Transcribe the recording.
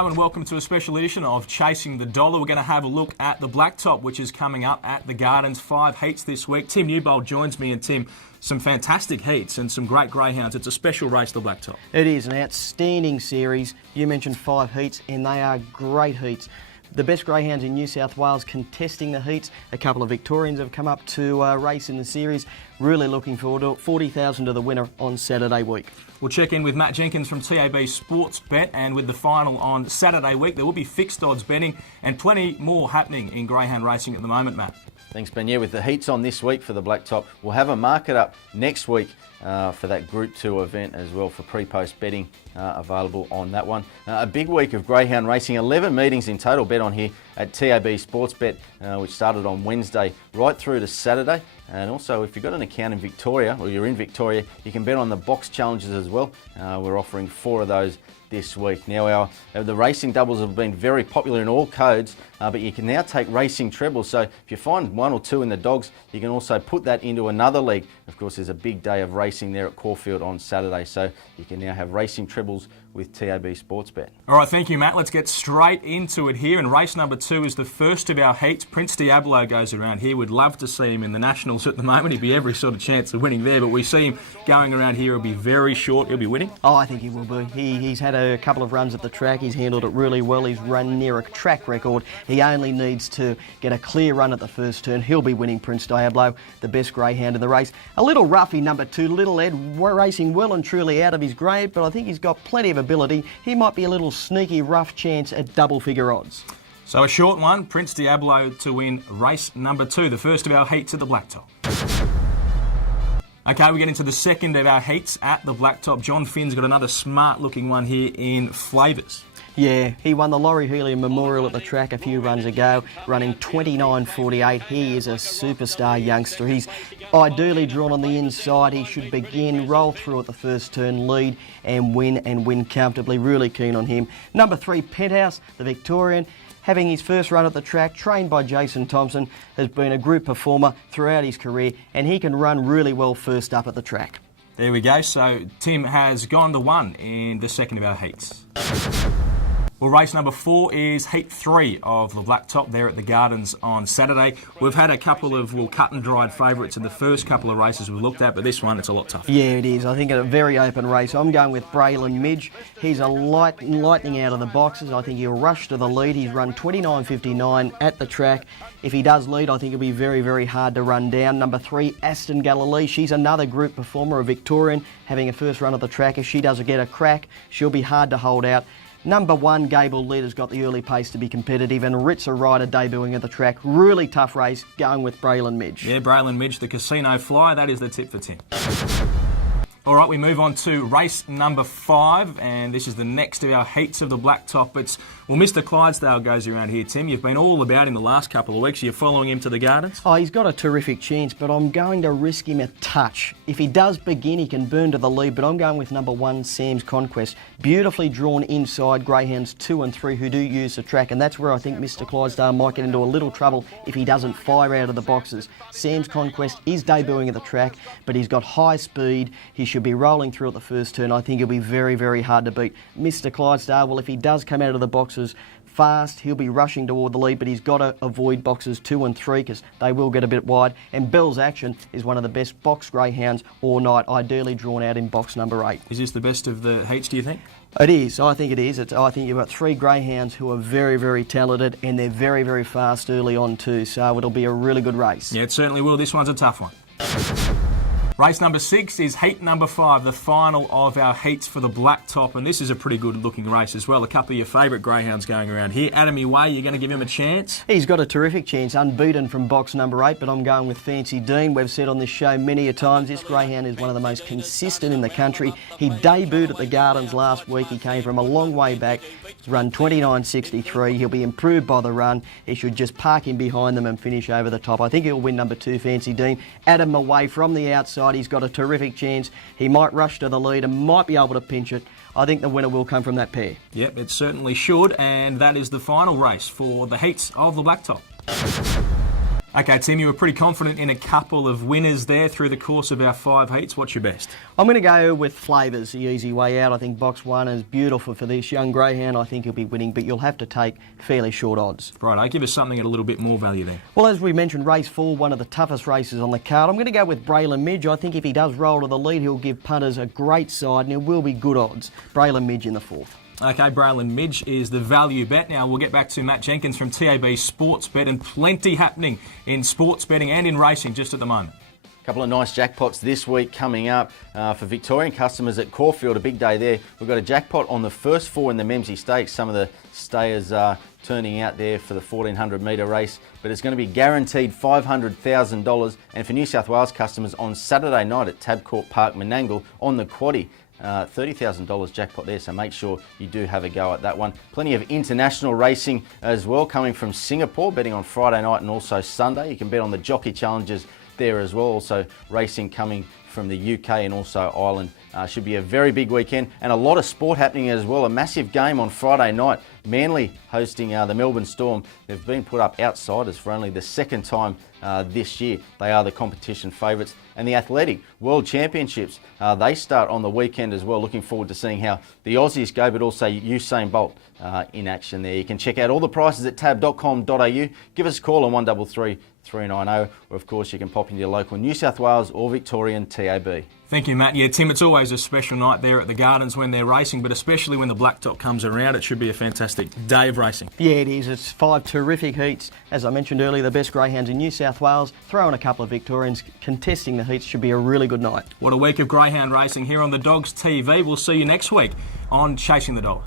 Hello and welcome to a special edition of Chasing the Dollar. We're going to have a look at the Blacktop, which is coming up at the Gardens. 5 heats this week. Tim Newbold joins me, and Tim, some fantastic heats and some great greyhounds. It's a special race, the Blacktop. It is an outstanding series. You mentioned 5 heats, and they are great heats. The best greyhounds in New South Wales contesting the heats. A couple of Victorians have come up to race in the series. Really looking forward to it. 40,000 to the winner on Saturday week. We'll check in with Matt Jenkins from TAB Sportsbet, and with the final on Saturday week, there will be fixed odds betting and plenty more happening in greyhound racing at the moment, Matt. Thanks, Ben. Yeah, with the heats on this week for the Blacktop, we'll have a market up next week for that Group 2 event as well, for pre-post betting available on that one. A big week of greyhound racing, 11 meetings in total bet on here at TAB Sportsbet, which started on Wednesday right through to Saturday. And also, if you've got an account in Victoria, or you're in Victoria, you can bet on the box challenges as well. We're offering 4 of those this week. Now, the racing doubles have been very popular in all codes, but you can now take racing trebles. So if you find 1 or 2 in the dogs, you can also put that into another league. Of course, there's a big day of racing there at Caulfield on Saturday, so you can now have racing trebles with TAB Sportsbet. All right, thank you, Matt. Let's get straight into it here. And race number 2 is the first of our heats. Prince Diablo goes around here. We'd love to see him in the Nationals at the moment. He'd be every sort of chance of winning there, but we see him going around here. He'll be very short. He'll be winning. Oh, I think he will be. He's had a couple of runs at the track. He's handled it really well. He's run near a track record. He only needs to get a clear run at the first turn. He'll be winning, Prince Diablo, the best greyhound in the race. A little roughy, number 2, Little Ed, racing well and truly out of his grade, but I think he's got plenty of ability. He might be a little sneaky rough chance at double-figure odds. So a short one, Prince Diablo to win race number 2, the first of our heats at the Blacktop. Okay, we get into the second of our heats at the Blacktop. John Finn's got another smart-looking one here in Flavours. Yeah, he won the Laurie Helium Memorial at the track a few runs ago, running 29.48. He is a superstar youngster. He's ideally drawn on the inside. He should begin, roll through at the first turn, lead and win comfortably. Really keen on him. Number 3, Penthouse, the Victorian, having his first run at the track, trained by Jason Thompson, has been a group performer throughout his career, and he can run really well first up at the track. There we go. So Tim has gone to 1 in the second of our heats. Well, race number 4 is heat 3 of the Blacktop there at the Gardens on Saturday. We've had a couple of, cut and dried favourites in the first couple of races we've looked at, but this one, it's a lot tougher. Yeah, it is. I think a very open race. I'm going with Braylon Midge. He's a lightning out of the boxes. I think he'll rush to the lead. He's run 29.59 at the track. If he does lead, I think it'll be very, very hard to run down. Number 3, Aston Galilee. She's another group performer, a Victorian, having a first run at the track. If she doesn't get a crack, she'll be hard to hold out. Number 1, Gable Leader's got the early pace to be competitive, and Ritzer Rider debuting at the track. Really tough race, going with Braylon Midge. Yeah, Braylon Midge, the Casino Flyer. That is the tip for Tim. All right, we move on to race number 5, and this is the next of our heats of the Blacktop. Mr. Clydesdale goes around here, Tim. You've been all about him the last couple of weeks. You're following him to the Gardens? Oh, he's got a terrific chance, but I'm going to risk him a touch. If he does begin, he can burn to the lead, but I'm going with number 1, Sam's Conquest. Beautifully drawn inside greyhounds 2 and 3 who do use the track, and that's where I think Mr. Clydesdale might get into a little trouble if he doesn't fire out of the boxes. Sam's Conquest is debuting at the track, but he's got high speed. He should be rolling through at the first turn. I think he'll be very, very hard to beat. Mr. Clydesdale, well, if he does come out of the boxes fast, he'll be rushing toward the lead, but he's got to avoid boxes 2 and 3 because they will get a bit wide. And Bell's Action is one of the best box greyhounds all night, ideally drawn out in box number 8. Is this the best of the heats, do you think? It is. I think it is. I think you've got 3 greyhounds who are very, very talented, and they're very, very fast early on too, so it'll be a really good race. Yeah, it certainly will. This one's a tough one. Race number 6 is heat number 5, the final of our heats for the Blacktop, and this is a pretty good looking race as well. A couple of your favourite greyhounds going around here. Adamy Way, you're going to give him a chance? He's got a terrific chance, unbeaten from box number 8, but I'm going with Fancy Dean. We've said on this show many a times, this greyhound is one of the most consistent in the country. He debuted at the Gardens last week. He came from a long way back. He's run 29.63. He'll be improved by the run. He should just park him behind them and finish over the top. I think he'll win number 2, Fancy Dean. Adam away from the outside. He's got a terrific chance. He might rush to the lead and might be able to pinch it. I think the winner will come from that pair. Yep, it certainly should, and that is the final race for the heats of the Blacktop. Okay, Tim, you were pretty confident in a couple of winners there through the course of our 5 heats. What's your best? I'm going to go with Flavours, the easy way out. I think box 1 is beautiful for this young greyhound. I think he'll be winning, but you'll have to take fairly short odds. Right, give us something at a little bit more value there. Well, as we mentioned, race 4, one of the toughest races on the card. I'm going to go with Braylon Midge. I think if he does roll to the lead, he'll give punters a great side, and it will be good odds. Braylon Midge in the 4th. Okay, Braylon Midge is the value bet. Now we'll get back to Matt Jenkins from TAB Sportsbet, and plenty happening in sports betting and in racing just at the moment. A couple of nice jackpots this week coming up for Victorian customers at Caulfield, a big day there. We've got a jackpot on the first 4 in the Memsie Stakes. Some of the stayers are turning out there for the 1400 metre race, but it's going to be guaranteed $500,000. And for New South Wales customers on Saturday night at Tabcorp Park, Menangle on the Quaddie, $30,000 jackpot there, so make sure you do have a go at that one. Plenty of international racing as well coming from Singapore, betting on Friday night and also Sunday. You can bet on the Jockey Challenges there as well. Also racing coming from the UK and also Ireland. Should be a very big weekend and a lot of sport happening as well. A massive game on Friday night. Manly hosting the Melbourne Storm. They've been put up outsiders for only the second time this year. They are the competition favourites. And the Athletic World Championships, they start on the weekend as well. Looking forward to seeing how the Aussies go, but also Usain Bolt in action there. You can check out all the prices at tab.com.au. Give us a call on 133 390, or of course you can pop into your local New South Wales or Victorian TAB. Thank you, Matt. Yeah, Tim, it's always a special night there at the Gardens when they're racing, but especially when the Blacktop comes around, it should be a fantastic day of racing. Yeah, it is. It's 5 terrific heats. As I mentioned earlier, the best greyhounds in New South Wales. Throw in a couple of Victorians contesting the heats. Should be a really good night. What a week of greyhound racing here on the Dogs TV. We'll see you next week on Chasing the Dogs.